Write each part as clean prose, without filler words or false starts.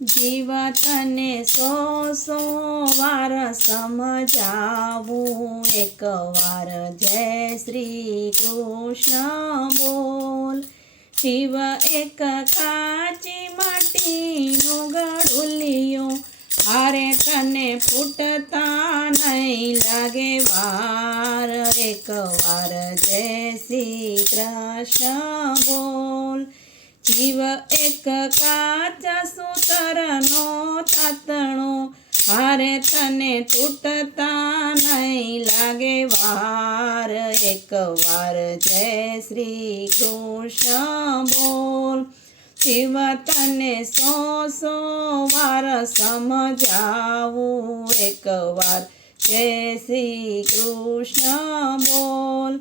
જીવા તને સો વાર સમજાવું, એક વાર જય શ્રી કૃષ્ણ બોલ. શિવ એક કાચી માટીનો ગળુલિયો, હારે તને ફૂટતા નહીં લાગે વાર, એક વાર જય શ્રી કૃષ્ણ બોલ. જીવ એક કાચા સૂતરનો તાતણો, હારે તને તૂટતા નહીં લાગે વાર, એક વાર જય શ્રી કૃષ્ણ બોલ. શિવ તને સો વાર સમજાવું, એક વાર જય શ્રી કૃષ્ણ બોલ.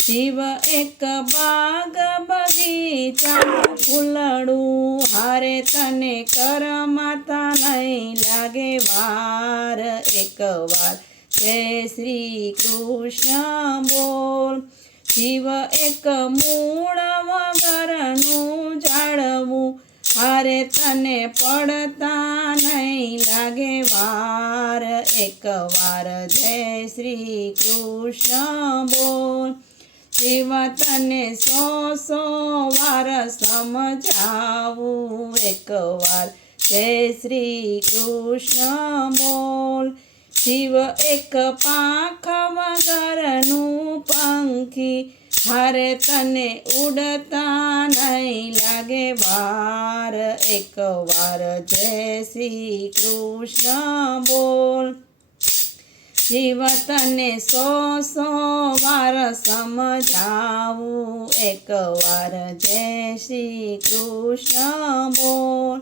શિવ એક બાગ બગીચાનું ફૂલડું, હારે તને કરમાતા નહીં લાગે વાર, એક વાર જય શ્રી કૃષ્ણ બોલ. શિવ એક મૂળ વગરનું ઝાડવું, હારે તને પડતા નહીં લાગે વાર, એક વાર જય શ્રી કૃષ્ણ બોલ. શિવ તને સો વાર સમજાવું, એક વાર જય શ્રી કૃષ્ણ બોલ. શિવ એક પાંખ વગરનું પંખી, હારે તને ઉડતા નહીં લાગે વાર, એક વાર જય શ્રી કૃષ્ણ બોલ. શિવ તને સો વાર સમજાવું, એક વાર જય શ્રી કૃષ્ણ બોલ.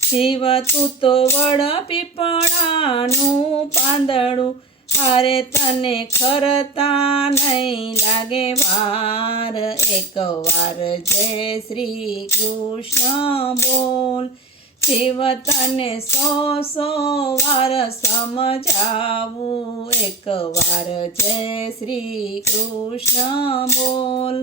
શિવ તું તો વડ પીપળાનું પાંદડું, હારે તને ખરતા નહીં લાગે વાર, એક વાર જય શ્રી કૃષ્ણ બોલ. શિવ તને સો વાર સમજાવું, એક વાર જય શ્રી કૃષ્ણ બોલ.